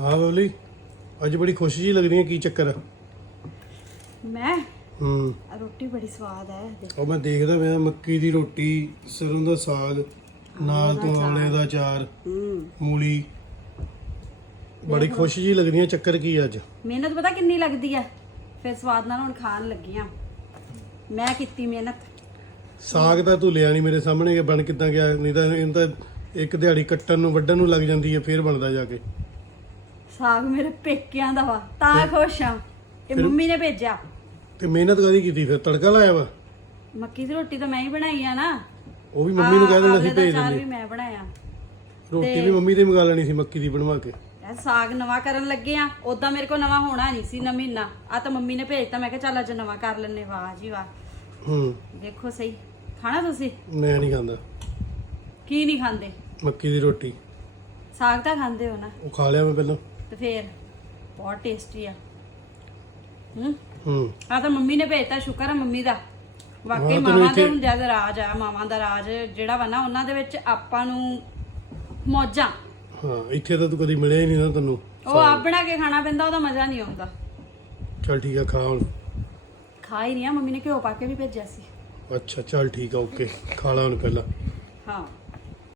ਹਾਂ ਬੋਲੀ ਅੱਜ ਬੜੀ ਖੁਸ਼ੀ ਜੀ ਲੱਗਦੀ ਹੈ ਕੀ ਚੱਕਰ ਆ? ਮੈਂ? ਹੂੰ। ਆਹ ਰੋਟੀ ਬੜੀ ਸਵਾਦ ਹੈ ਦੇਖ ਉਹ ਮੈਂ ਦੇਖਦਾ ਪਿਆ ਮੱਕੀ ਦੀ ਰੋਟੀ ਸਰੋਂ ਦਾ ਸਾਗ ਨਾਲ ਤੋਂ ਆਵਲੇ ਦਾ ਅਚਾਰ ਹੂੰ। ਮੂਲੀ। ਬੜੀ ਖੁਸ਼ੀ ਜੀ ਲੱਗਦੀ ਹੈ ਚੱਕਰ ਕੀ ਆ ਅੱਜ? ਮਿਹਨਤ ਪਤਾ ਕਿੰਨੀ ਲੱਗਦੀ ਆ? ਫਿਰ ਸਵਾਦ ਨਾਲ ਹੁਣ ਖਾਣ ਲੱਗੀਆਂ ਮੈਂ ਕੀਤੀ ਮਿਹਨਤ। ਸਾਗ ਤਾਂ ਤੂੰ ਲਿਆ ਨਹੀਂ ਮੇਰੇ ਸਾਹਮਣੇ ਇਹ ਬਣ ਕਿੱਦਾਂ ਗਿਆ? ਨਹੀਂ ਤਾਂ ਇਹਨੂੰ ਤਾਂ ਇੱਕ ਦਿਹਾੜੀ ਕੱਟਣ ਨੂੰ ਵੱਢਣ ਨੂੰ ਲੱਗ ਜਾਂਦੀ ਹੈ ਫੇਰ ਬਣਦਾ ਜਾ ਕੇ। ਸਾਗ ਮੇਰੇ ਪੇਕਿਆਂ ਦਾ ਵਾ ਤਾਂ ਖੁਸ਼ ਆ। ਇਹ ਮੰਮੀ ਨੇ ਭੇਜਿਆ। ਤੇ ਮਿਹਨਤ ਕਾਦੀ ਕੀਤੀ ਫਿਰ ਤੜਕਾ ਲਾਇਆ ਵਾ? ਮੱਕੀ ਦੀ ਰੋਟੀ ਤਾਂ ਮੈਂ ਹੀ ਬਣਾਈ ਆ ਨਾ। ਉਹ ਵੀ ਮੰਮੀ ਨੂੰ ਕਹਿ ਦੇਣਾ ਸੀ ਭੇਜ ਦਿੰਦੇ। ਵੀ ਮੈਂ ਬਣਾਇਆ। ਰੋਟੀ ਵੀ ਮੰਮੀ ਤੇ ਮੰਗਾ ਲੈਣੀ ਸੀ ਮੱਕੀ ਦੀ ਬਣਵਾ ਕੇ। ਇਹ ਸਾਗ ਨਵਾਂ ਕਰਨ ਲੱਗੇ ਆ ਉਦਾਂ ਮੇਰੇ ਕੋਲ ਨਵਾਂ ਹੋਣਾ ਨਹੀਂ ਸੀ ਨਾ ਮਹੀਨਾ। ਆ ਤਾਂ ਮੰਮੀ ਨੇ ਭੇਜਤਾ ਮੈਂ ਕਿਹਾ ਚੱਲ ਅੱਜ ਨਵਾਂ ਕਰ ਲੈਨੇ ਵਾਹ ਜੀ ਵਾਹ। ਹੂੰ। ਦੇਖੋ ਸਹੀ। ਖਾਣਾ ਤੁਸੀਂ? ਮੈਂ ਨਹੀਂ ਖਾਂਦਾ। ਕੀ ਨਹੀਂ ਖਾਂਦੇ? ਮੱਕੀ ਦੀ ਰੋਟੀ। ਸਾਗ ਤਾਂ ਖਾਂਦੇ ਹੋ ਨਾ। ਉਹ ਖਾ ਲਿਆ ਮੈਂ ਪਹਿਲਾਂ। ਤੇ ਫੇਰ ਬਹੁਤ ਟੇਸਟੀ ਆ। ਹੂੰ? ਹੂੰ। ਆ ਤਾਂ ਮੰਮੀ ਨੇ ਭੇਜਤਾ ਸ਼ੁਕਰ ਆ ਮੰਮੀ ਦਾ। ਵਾਕਈ ਮਾਵਾਂ ਦੇ ਹੁੰਦਿਆਂ ਦਾ ਰਾਜ ਆ ਮਾਵਾਂ ਦਾ ਰਾਜ ਜਿਹੜਾ ਵਾ ਨਾ ਉਹਨਾਂ ਦੇ ਵਿੱਚ ਆਪਾਂ ਨੂੰ ਮੌਜਾਂ। ਹਾਂ ਇੱਥੇ ਤਾਂ ਤੂੰ ਕਦੀ ਮਿਲਿਆ ਹੀ ਨਹੀਂ ਨਾ ਤੈਨੂੰ। ਉਹ ਆਪ ਬਣਾ ਕੇ ਖਾਣਾ ਪੈਂਦਾ ਉਹਦਾ ਮਜ਼ਾ ਨਹੀਂ ਆਉਂਦਾ। ਚੱਲ ਠੀਕ ਆ ਖਾ ਹੁਣ। ਖਾ ਹੀ ਨਹੀਂ ਆ ਮੰਮੀ ਨੇ ਘਿਓ ਪਾ ਕੇ ਵੀ ਭੇਜਿਆ ਸੀ। ਅੱਛਾ ਚੱਲ ਠੀਕ ਆ ਓਕੇ। ਖਾ ਲਾ ਹੁਣ ਪਹਿਲਾਂ। ਹਾਂ।